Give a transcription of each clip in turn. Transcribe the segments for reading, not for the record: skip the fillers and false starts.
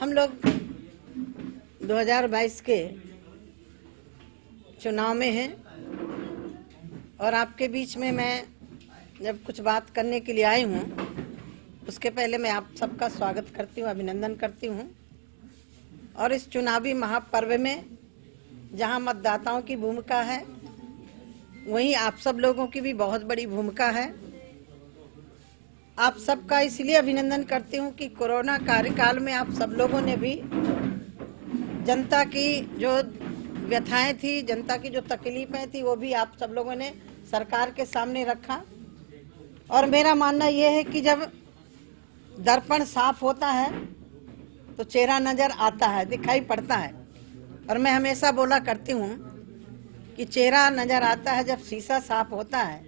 हम लोग 2022 के चुनाव में हैं और आपके बीच में मैं जब कुछ बात करने के लिए आई हूँ, उसके पहले मैं आप सबका स्वागत करती हूँ, अभिनंदन करती हूँ। और इस चुनावी महापर्व में जहाँ मतदाताओं की भूमिका है, वहीं आप सब लोगों की भी बहुत बड़ी भूमिका है। आप सबका इसलिए अभिनंदन करती हूँ कि कोरोना कार्यकाल में आप सब लोगों ने भी जनता की जो व्यथाएं थी, जनता की जो तकलीफें थी, वो भी आप सब लोगों ने सरकार के सामने रखा। और मेरा मानना ये है कि जब दर्पण साफ होता है तो चेहरा नजर आता है, दिखाई पड़ता है। और मैं हमेशा बोला करती हूँ कि चेहरा नजर आता है जब शीशा साफ होता है।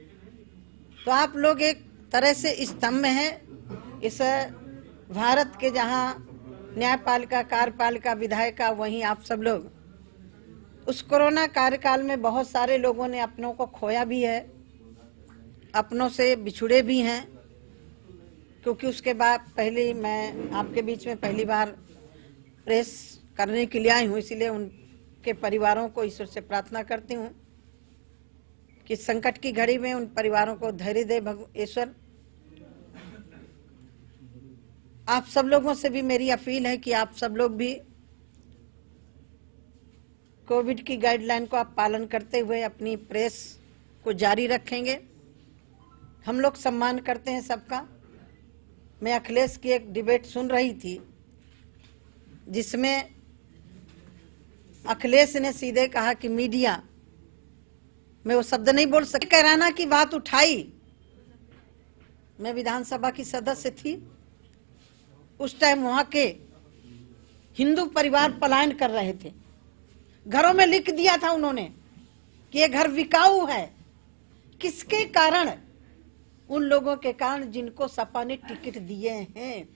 तो आप लोग एक तरह से स्तंभ हैं इस भारत के, जहाँ न्यायपालिका, कार्यपालिका, विधायिका, वहीं आप सब लोग। उस कोरोना कार्यकाल में बहुत सारे लोगों ने अपनों को खोया भी है, अपनों से बिछुड़े भी हैं, क्योंकि उसके बाद पहले मैं आपके बीच में पहली बार प्रेस करने के लिए आई हूँ। इसलिए उनके परिवारों को ईश्वर से प्रार्थना करती हूँ कि संकट की घड़ी में उन परिवारों को धैर्य दे ईश्वर। आप सब लोगों से भी मेरी अपील है कि आप सब लोग भी कोविड की गाइडलाइन को आप पालन करते हुए अपनी प्रेस को जारी रखेंगे। हम लोग सम्मान करते हैं सबका। मैं अखिलेश की एक डिबेट सुन रही थी जिसमें अखिलेश ने सीधे कहा कि मीडिया, मैं वो शब्द नहीं बोल सकी, कैराना की बात उठाई। मैं विधानसभा की सदस्य थी उस टाइम। वहां के हिंदू परिवार पलायन कर रहे थे, घरों में लिख दिया था उन्होंने कि ये घर बिकाऊ है। किसके कारण? उन लोगों के कारण जिनको सपा ने टिकट दिए हैं।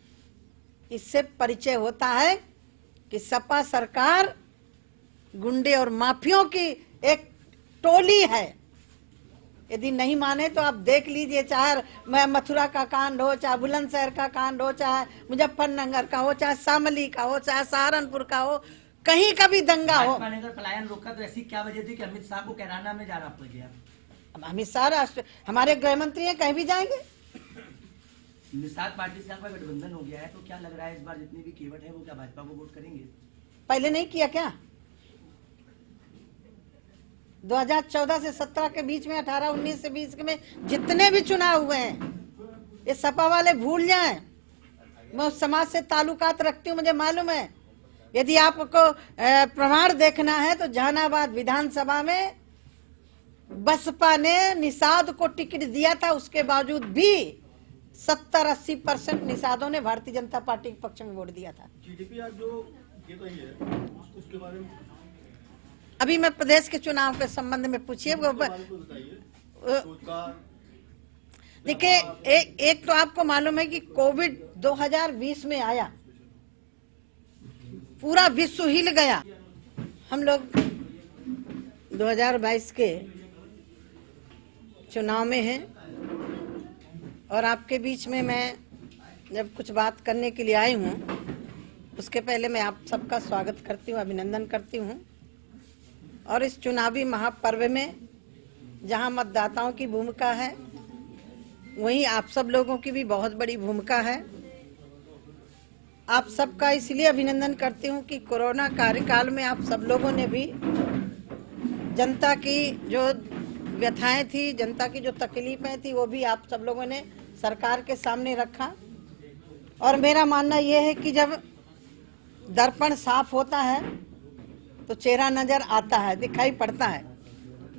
इससे परिचय होता है कि सपा सरकार गुंडे और माफियों की एक टोली है। यदि नहीं माने तो आप देख लीजिए, चाहे मथुरा का कांड हो, चाहे बुलंदशहर का कांड हो, चाहे मुजफ्फरनगर का हो, चाहे शामली का हो, चाहे सहारनपुर का हो, कहीं का भी दंगा हो। पलायन रोका तो ऐसी क्या वजह थी कि अमित शाह को कैराना में जाना पड़ गया? अमित शाह हमारे गृह मंत्री हैं, कहीं भी जाएंगे। निषाद पार्टी से आपका गठबंधन हो गया है, तो क्या लग रहा है इस बार जितने भी केवट है वो क्या भाजपा को वोट करेंगे? पहले नहीं किया क्या? 2014 से 17 के बीच में, 18, 19 से 20 में जितने भी चुनाव हुए हैं, ये सपा वाले भूल जाएं। मैं उस समाज से ताल्लुकात रखती हूँ, मुझे मालूम है। यदि आपको प्रमाण देखना है तो जहानाबाद विधानसभा में बसपा ने निषाद को टिकट दिया था, उसके बावजूद भी 70-80% निषादों ने भारतीय जनता पार्टी के पक्ष में वोट दिया था। जीडीपी जो ये तो है, उसके बारे में अभी मैं प्रदेश के चुनाव के संबंध में पूछिए। देखिए, एक तो आपको मालूम है कि कोविड 2020 में आया, पूरा विश्व हिल गया। हम लोग 2022 के चुनाव में हैं और आपके बीच में मैं जब कुछ बात करने के लिए आई हूँ, उसके पहले मैं आप सबका स्वागत करती हूँ, अभिनंदन करती हूँ। और इस चुनावी महापर्व में जहाँ मतदाताओं की भूमिका है, वहीं आप सब लोगों की भी बहुत बड़ी भूमिका है। आप सबका इसलिए अभिनंदन करती हूँ कि कोरोना कार्यकाल में आप सब लोगों ने भी जनता की जो व्यथाएं थी, जनता की जो तकलीफें थी, वो भी आप सब लोगों ने सरकार के सामने रखा। और मेरा मानना ये है कि जब दर्पण साफ होता है तो चेहरा नजर आता है, दिखाई पड़ता है।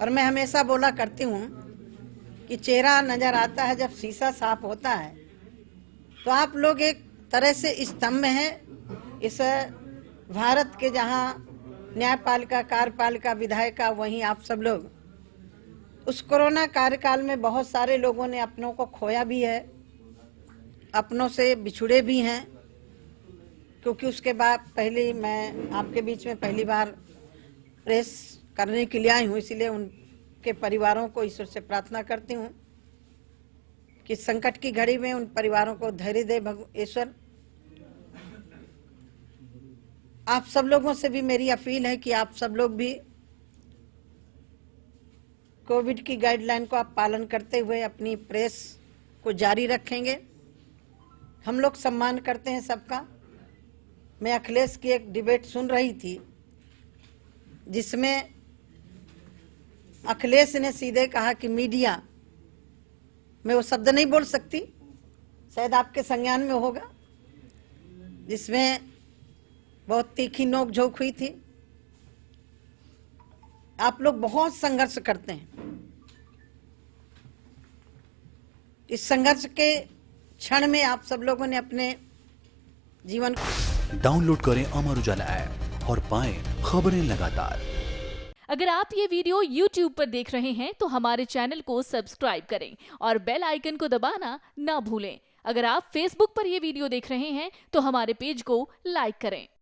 और मैं हमेशा बोला करती हूँ कि चेहरा नजर आता है जब शीशा साफ होता है। तो आप लोग एक तरह से स्तंभ हैं इस भारत के, जहाँ न्यायपालिका, कार्यपालिका, विधायिका, वहीं आप सब लोग। उस कोरोना कार्यकाल में बहुत सारे लोगों ने अपनों को खोया भी है, अपनों से बिछुड़े भी हैं, क्योंकि उसके बाद पहले मैं आपके बीच में पहली बार प्रेस करने के लिए आई हूँ। इसलिए उनके परिवारों को ईश्वर से प्रार्थना करती हूँ कि संकट की घड़ी में उन परिवारों को धैर्य दे ईश्वर। आप सब लोगों से भी मेरी अपील है कि आप सब लोग भी कोविड की गाइडलाइन को आप पालन करते हुए अपनी प्रेस को जारी रखेंगे। हम लोग सम्मान करते हैं सबका। मैं अखिलेश की एक डिबेट सुन रही थी जिसमें अखिलेश ने सीधे कहा कि मीडिया, मैं वो शब्द नहीं बोल सकती, शायद आपके संज्ञान में होगा, जिसमें बहुत तीखी नोक-झोंक हुई थी। आप लोग बहुत संघर्ष करते हैं। इस संघर्ष के क्षण में आप सब लोगों ने अपने जीवन को डाउनलोड करें अमर उजाला ऐप और पाएं खबरें लगातार। अगर आप ये वीडियो YouTube पर देख रहे हैं तो हमारे चैनल को सब्सक्राइब करें और बेल आइकन को दबाना ना भूलें। अगर आप Facebook पर ये वीडियो देख रहे हैं तो हमारे पेज को लाइक करें।